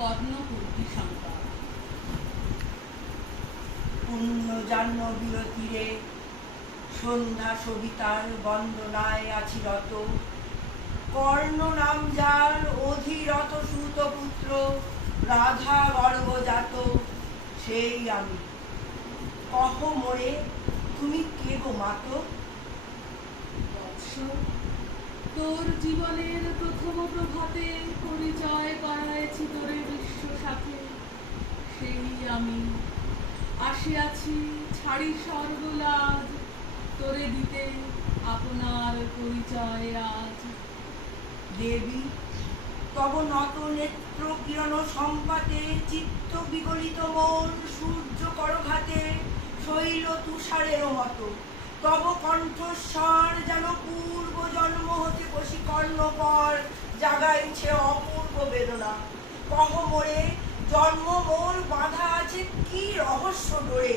কর্ণকুর্তি শঙ্কা। পুণ্য জাহ্নবীয় তীরে সন্ধ্যা সবিতার বন্দনায় আছি রত। কর্ণ নাম যার অধিরথ সুত পুত্র, রাধা গর্ভজাত সেই আমি। কহ মোরে তুমি কে গো মাতো? বৎস, তোর জীবনের প্রথম প্রভাতে পরিচয় করাইছি তোরে বিশ্ব সাথে, সেই আমি। আসিয়াছি ছাড়ি সর্বলাজ, তোরে দিতে আপনার পরিচয় আজ। দেবী তব নত নেত্র কিরণ সম্পাতে, চিত্ত বিগলিত মন সূর্য করঘাতে শৈল তুষারের মতো। তব কণ্ঠস্বর যেন পূর্ব জন্ম হতে বশীকর্ণ পর জাগাইছে অপূর্ব বেদনা। কহ মোরে জন্ম মোর বাঁধা আছে কি রহস্য ডোরে,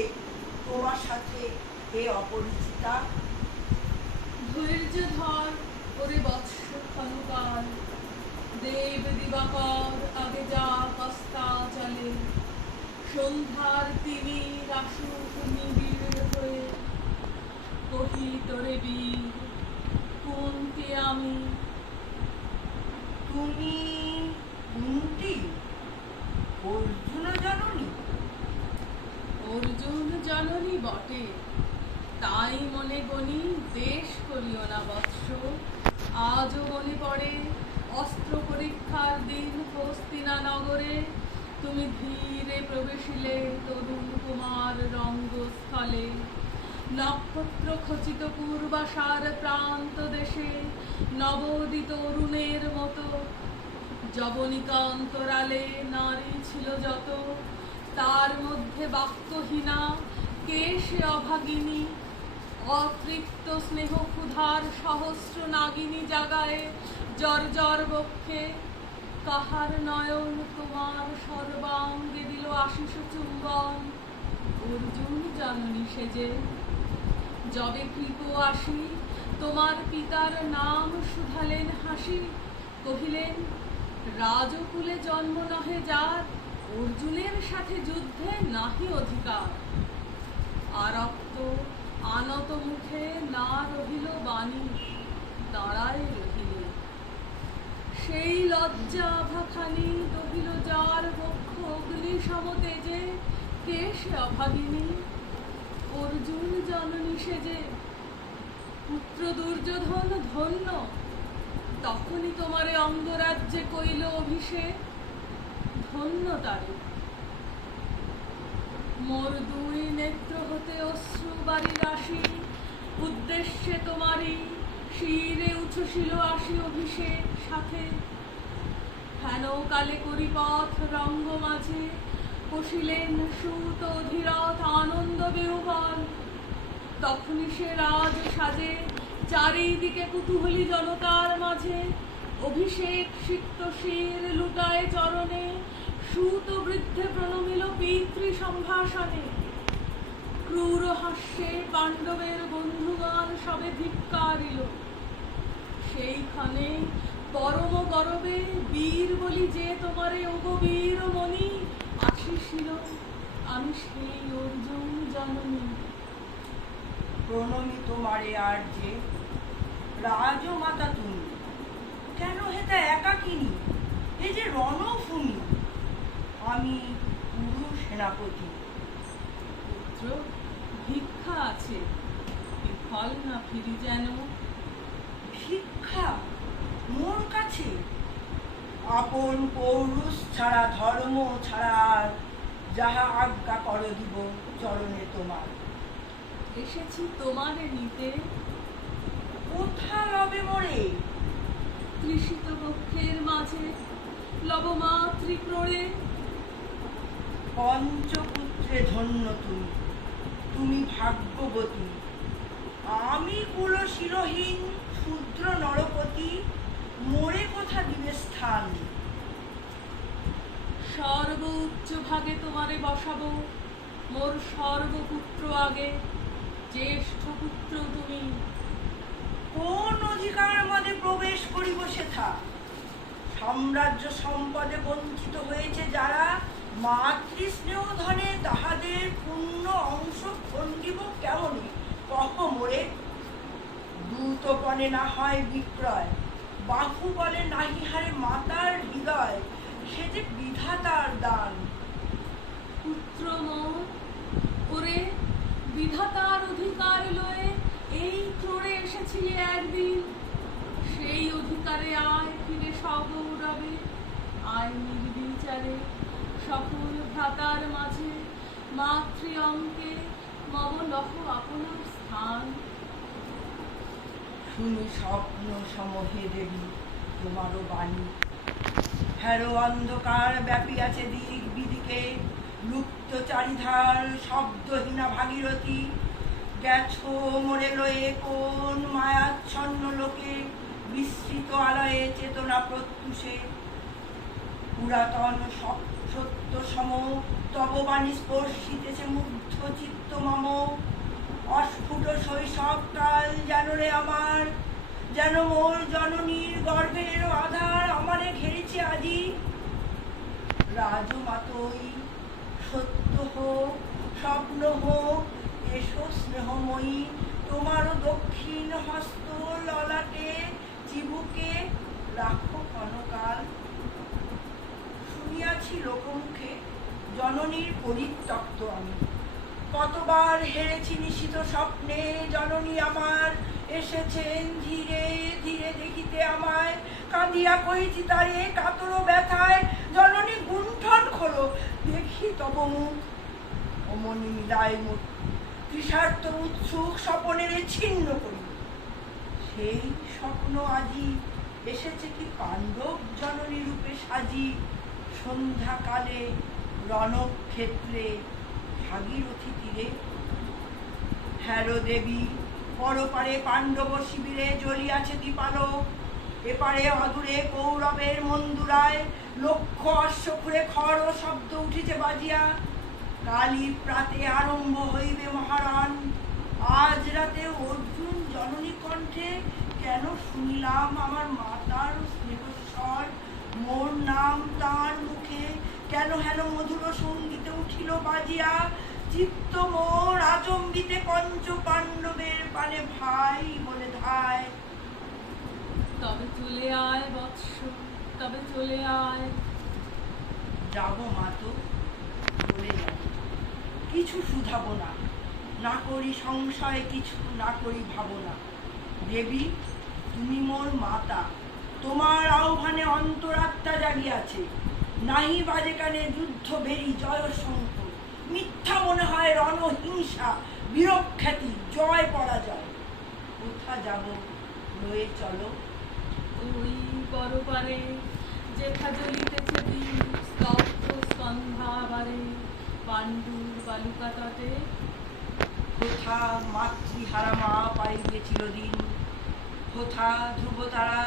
তোমার সাথে এ অপরিচিতা। ধৈর্য ধর ওরে বৎস ক্ষণকাল, দেব দিবাকর আগে যা কস্তা চলে। সন্ধ্যার তিমির আসুক নিবিড় হয়ে, কহি তোরে বীর কুন্তি আমি। তুমি কুন্তি অর্জুন জননী? অর্জুন জননী বটে, তাই মনে গণি দেশ করিও না বৎস। আজও মনে পড়ে অস্ত্র পরীক্ষার দিন হস্তিনা নগরে, তুমি ধীরে প্রবেশিলে তরুণ কুমার রঙ্গস্থলে। নক্ষত্র খচিত পূর্বাশার প্রান্ত দেশে, নবোদিত অরুণের মতো যবনিকা অন্তরালে নারী ছিল যত। তার মধ্যে বাক্যহীনা কে সে অভাগিনী, অতৃপ্ত স্নেহ ক্ষুধার সহস্র নাগিনী জাগায় জর্জর বক্ষে। কাহার নয়ন তোমার সর্বাঙ্গে দিল আশিস চুম্বন, অর্জুন জননী সেজে। যবে কৃপ আসি তোমার পিতার নাম শুধালেন হাসি, কহিলেন রাজকুলে জন্ম নহে যার, অর্জুনের সাথে যুদ্ধে নাহি অধিকার। আরক্ত আনত মুখে না রহিল বাণী, দাঁড়ায় রহিল। সেই লজ্জা আভাখানি রহিল যার বক্ষ অগ্নি সমতেজে, কে সে অভাগিনী? অর্জুন জননী সেজে। পুত্র দুর্যোধন ধন্য, তখনই তোমারে অঙ্গরাজ্যে কইল অভিষেক, ধন্য তারে। মোর দুই নেত্র হতে অশ্রু বারি রাশি, উদ্দেশ্যে তোমারই শিরে উচ্ছ্বসিল আসি অভিষেক সাথে। হেন কালে করি পথ রঙ্গ মাঝে, কষিলেন সুত অধীরথ আনন্দ বেহুবল। তখনই সে রাজ সাজে চারিদিকে কুতূহলী জনতার মাঝে, অভিষেক সিক্ত শির লুটায় চরণে, সুত বৃদ্ধে প্রণমিল পিতৃ সম্ভাষণে। ক্রূর হাস্যে পাণ্ডবের বন্ধুগণ সবে ধিক্কারিল, সেইখানে পরম গরবে বীর বলি যে তোমারে ওগো বীর মণি আসিছিল, আমি সেই অর্জুন জননী। প্রণমি তোমারে আর যে রাজমাতা তুমি, কেন হেতা একাকিনী এ যে রণভূমি? আমি পুরু সেনাপতি। পুত্র ভিক্ষা আছে, বিফল না ফিরি যেন। শিক্ষা মোর কাছে? আপন পৌরুষ ছাড়া ধর্ম ছাড়া আর যাহা আজ্ঞা কর দিব চরণে তোমার। এসেছি তোমারে নিতে, কোথা লবে মোরে? তৃষিত বক্ষের মাঝে লবমা ত্রিপ্ররে। পঞ্চপুত্রে ধন্য তুমি, তুমি ভাগ্যবতী। আমি কুলশিরহীন ক্ষুদ্র নরপতি, মোরে কোথা দিবে স্থান? সর্ব উচ্চ ভাগে তোমারে বসাবো, মোর সর্বপুত্র আগে, জ্যেষ্ঠ পুত্র তুমি। কোন অধিকার মধ্যে প্রবেশ করিব সেথা? সাম্রাজ্য সম্পদে বঞ্চিত হয়েছে যারা, মাতৃস্নেহ ধনে তাহাদের পূর্ণ অংশ খণ্ডিব কেমনে, কহ মোরে। দ্রুতপণে না হয় বিক্রয়, বাহু বলে নাহি হারে মাতার হৃদয়, সে যে বিধাতার দান। পুত্র মোর, ওরে বিধাতার অধিকার লয়ে এই ক্রোড়ে এসেছিলি একদিন, সেই অধিকারে আয় ফিরে সগৌরবে, আয় নির্বিচারে সকল ভ্রাতার মাঝে, মাতৃ অঙ্কে মম লহ আপনার স্থান। শুনি স্বপ্ন সমহে দেবী তোমারও বাণী, হ্যারো অন্ধকার ব্যাপিয়াছে দিক বিদিকে, লুপ্ত চারিধার শব্দহীনা ভাগীরথী, গেছো মোরে লয়ে কোন মায়াচ্ছন্ন লোকে, বিস্মৃত আলয়ে চেতনা প্রত্যুষে। পুরাতন সত্য সম তব বাণী স্পর্শিতেছে মুগ্ধ চিত্ত মম, অস্ফুট শৈশবকাল যেন রে আমার, যেন মোর জননীর গর্ভের আধার আমারে ঘেরেছে আজি। রাজমাতই সত্য হোক স্বপ্ন হোক, এসো স্নেহময়ী তোমারও দক্ষিণ হস্ত ললাটে চিবুকে রাখো ক্ষণকাল। শুনিয়াছি লোকমুখে জননীর পরিত্যক্ত আমি, কতবার হেরেছি নিশিত স্বপ্নে জননী আমার, এসেছেন ধীরে ধীরে দেখিতে আমায়, কাঁদিয়া কইছি তারে কাতর ব্যথায়, জননী গুণ্ঠন খোলো দেখি তব মুখ। অমনি মিলায় মুখ তৃষার্ত উৎসুক স্বপনের ছিন্ন করি, সেই স্বপ্ন আজি এসেছে কি পাণ্ডব জননী রূপে সাজি, সন্ধ্যাকালে রণক্ষেত্রে ভাগীরথী তীরে। হ্যারো দেবী, পরপারে পাণ্ডব শিবিরে জ্বলিয়াছে দীপালোক, এপারে অদূরে কৌরবের মন্দুরায় লক্ষ অশ্ব খুঁড়ে খড় শব্দ উঠিছে বাজিয়া। কালী প্রাতে আরম্ভ হইবে মহারণ, আজ রাতে অর্জুন জননী কণ্ঠে কেন শুনিলাম আমার মাতার স্নেহস্বর, মোর নাম তার মুখে কেন হেন মধুর সঙ্গীতে উঠিল বাজিয়া। চিত্ত মোর আচম্বিতে পঞ্চ পাণ্ডবের পানে ভাই বলে ধায়। তবে চলে আয় বৎস, তবে চলে আয়। যাব মা তো চলে যাব, কিছু শুধাবো না, না করি সংশয় কিছু, না করি ভাবনা। দেবী তুমি মোর মাতা, তোমার আহ্বানে অন্তরাত্মা জাগিয়াছে, নাহি বাজে কানে যুদ্ধ বেরি জয় শঙ্খ, মিথ্যা মনে হয় রণহিংসা বীরখ্যাতি জয় পরাজয়। কোথা যাব লয়ে চলো। ওই পরপারে যেথা জ্বলিতেছে দীপ স্তব্ধ সন্ধ্যাবারে, পাণ্ডুর বালুকা তটে। কোথা মাতৃহারা মা পাইবে চিরদিন, কোথা ধ্রুবতারা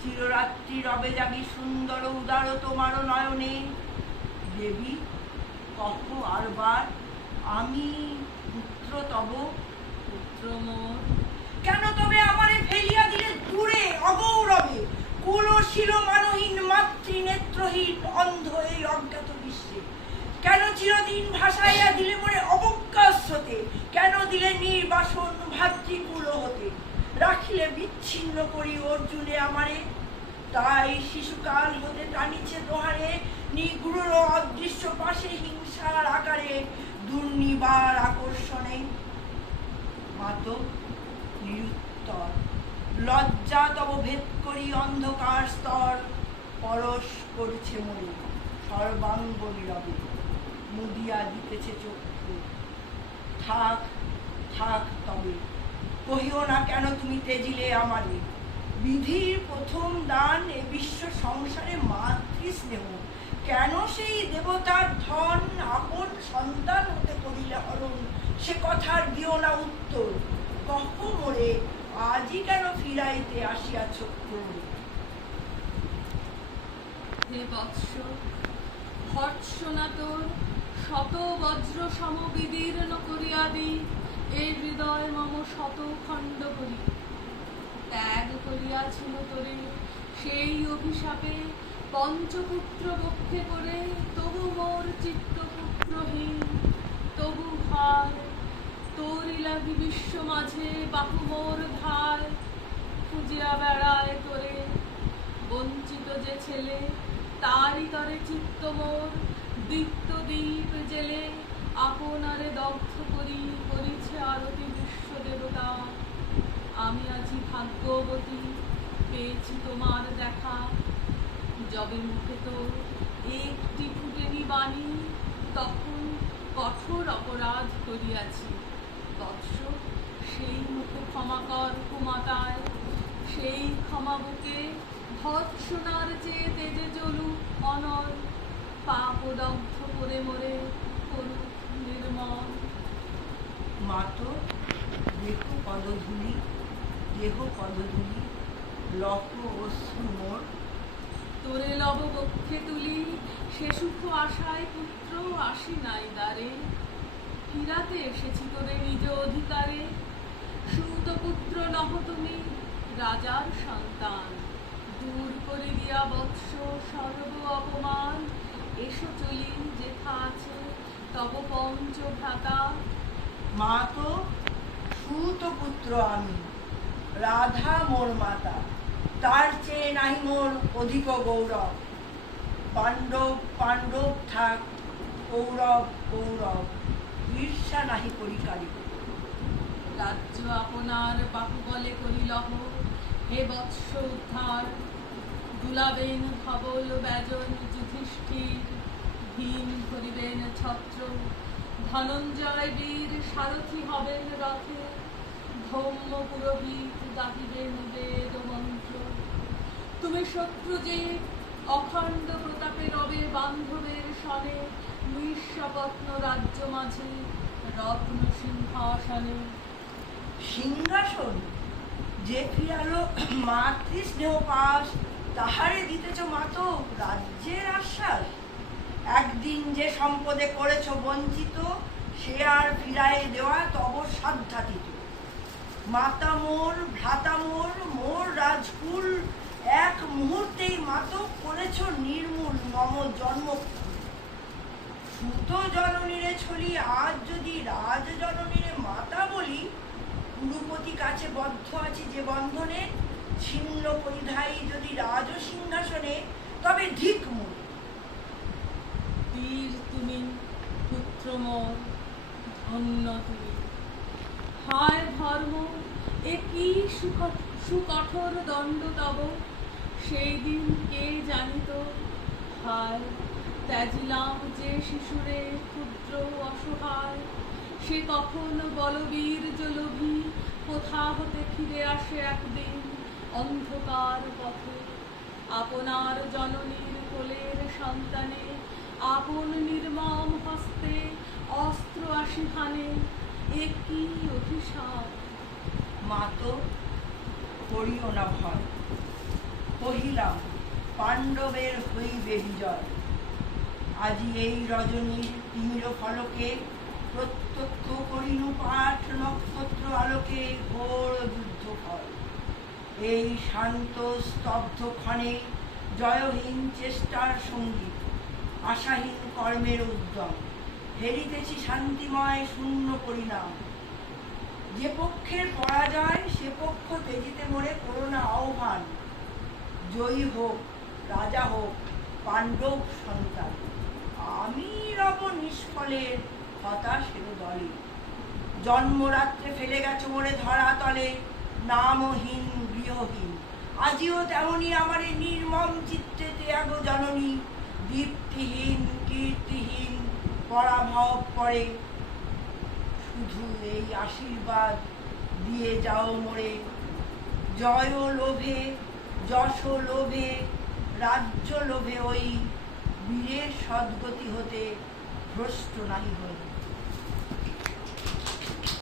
চিররাত্রি রবে জাগি সুন্দর উদার তোমার নয়নে। দেবী কহ আরবার আমি পুত্র তব। পুত্র মোর, কেন তবে আমারে ফেলিয়া দিলে দূরে অগৌরবে, কুলশীল মানহীন মাতৃ নেত্রহীন অন্ধ এই অজ্ঞাত বিশ্বে। কেন চিরদিন ভাসাইয়া দিলে মোরে অবজ্ঞার স্রোতে, কেন দিলে নির্বাসন ভাতৃকুল হতে, রাখিলে বিচ্ছিন্ন করি অর্জুনে আমারে। তাই শিশুকাল হতে টানিছে দোহারে, নিগুড় অদৃশ্য পাশে হিংসার আকারে, দুর্নিবার আকর্ষণে। মাতো নিরুত্তর, লজ্জা তব ভেদ করি অন্ধকার স্তর, পরশ করছে মনে সর্বাঙ্গ নীরবে, মুদিয়া দিতেছে চক্ষু। থাক থাক তবে কহিও না কেন তুমি তেজিলে আমারে, বিধির প্রথম দান এ বিশ্ব সংসারে মাতৃ স্নেহ, কেন সেই দেবতার ধন আপন সন্তান হতে করিলে হরণ, সে কথার দিও না উত্তর। কহ মোরে আজই কেন ফিরাইতে আসিয়াছ ক্রোড়ে। হে বৎস, ভর্ৎসনা তোর শত বজ্র সম বিদীর্ণ করিয়া দি, এ হৃদয় মম শত খণ্ড করি। ত্যাগ করিয়াছিল তোরে সেই অভিশাপে পঞ্চপুত্র বক্ষে করে তবু মোর চিত্তপুত্রহীন, তবু হার তোরই লাগি বিশ্ব মাঝে বাহু মোর ধার, খুঁজিয়া বেড়ায় তোরে বঞ্চিত যে ছেলে, তারই তরে চিত্ত মোর দীপ্ত দীপ জেলে, আপনারে দগ্ধ করি করিছে আরতি বিশ্ব দেবতা। আমি আজি ভাগ্যবতী পেয়েছি তোমার দেখা, যবে মুখে তোর একটি ফুটেনি বাণী, তখন কঠোর অপরাধ করিয়াছি বৎস, সেই মুখে ক্ষমা কর কুমাতায়, সেই ক্ষমা বুকে ভৎসনার চেয়ে তেজে জ্বলুক অনল, পাপ দগ্ধ করে মরে করুক নির্মল। মাতো দেহ পদধূলি, দেহ পদধূলি, লহ অশ্রু মোর, তোরে লব বক্ষে তুলি, সে সুখ আশায় পুত্র আসি নাই দ্বারে, ফিরাতে এসেছি তোরে নিজ অধিকারে। সুত পুত্র নহ তুমি রাজার সন্তান, দূর করে দিয়া বৎস সর্ব অপমান, এসো চলি যেথা আছে তব পঞ্চ ভ্রাতা। মাতো সুত পুত্র আমি, রাধা মোর মাতা, তার চেয়ে নাহি মোর অধিক গৌরব। পাণ্ডব পাণ্ডব থাক, কৌরব কৌরব, ঈর্ষা নাহি পরিকারিক। রাজ্য আপনার বাহুবলে করিলহ, হে বৎস উদ্ধার, দুলাবেন ধবল ব্যজন যুধিষ্ঠির, ভীম ধরিবেন ছত্র, ধনঞ্জয় বীর সারথি হবেন রথে, ধৌম্য পুরোহিত গাহিবেন বেদ মন্ত্র। তুমি শত্রু যে অখণ্ড প্রতাপে রবে বান্ধবের সনে, নিঃস্বপত্ন রাজ্য মাঝে রত্ন সিংহাসনে। সিংহাসন যে ফিরালো মাতৃস্নেহ পাশ, তাহারে দিতেছ মাতো রাজ্যের আশ্বাস। একদিন যে সম্পদে করেছ বঞ্চিত, সে আর ফিরায়ে দেওয়া তব সাধ্যাতীত। মাতা মোর ভ্রাতা মোর, মোর রাজকুল, এক মুহূর্তেই মাতো করেছ নির্মূল মম জন্ম। সুত জননীরে ছলি আজ যদি রাজ জননীরে মাতা বলি, কুরুপতি কাছে বদ্ধ আছি যে বন্ধনে, ছিন্ন পরিধায়ী যদি রাজ সিংহাসনে, তবে ধিক মোর। বীর তুমি পুত্র মোর, ধন্য তুমি। হায় ধর্ম, এ কি সুকঠোর দণ্ড তব, সেই দিন কে জানিত। হায় ত্যাজিলাম যে শিশুরে ক্ষুদ্র অসহায়, সে কখন বলবীর জলভী, কোথা হতে ফিরে আসে একদিন অন্ধকার পথে। আপনার জননীর কোলের সন্তানে, আপন নির্মম হস্তে অস্ত্র আসি হানে, এ কি অভিশাপ। মাতো করিও না ভয়, কহিলাম পাণ্ডবের হইবে বিজয়। আজি এই রজনীর তিমির ফলকে, প্রত্যক্ষ করিনু পাঠ নক্ষত্র আলোকে ঘোর যুদ্ধ ফল। এই শান্ত স্তব্ধ ক্ষণে জয়হীন চেষ্টার সঙ্গীত, আশাহীন কর্মের উদ্যম, হেরিতেছি শান্তিময় শূন্য পরিণাম। যে পক্ষের পরাজয় সে পক্ষ তেজিতে মোরে করোনা আহ্বান। জয়ী হোক রাজা হোক পাণ্ডব সন্তান, আমি রব নিষ্ফলের হতাশের দলে। জন্মরাত্রে ফেলে গেছ মোরে ধরা তলে, নামহীন গৃহহীন, আজিও তেমনি আমারে নির্মম চিত্তে ত্যাগ জননী। দীপ্তিহীন কীর্তিহীন পরাভব পরে, শুধু এই আশীর্বাদ দিয়ে যাও মোরে। জয় লোভে যশ লোভে রাজ্য লোভে, ওই বীরের সদ্গতি হতে ভ্রষ্ট নাহি হই।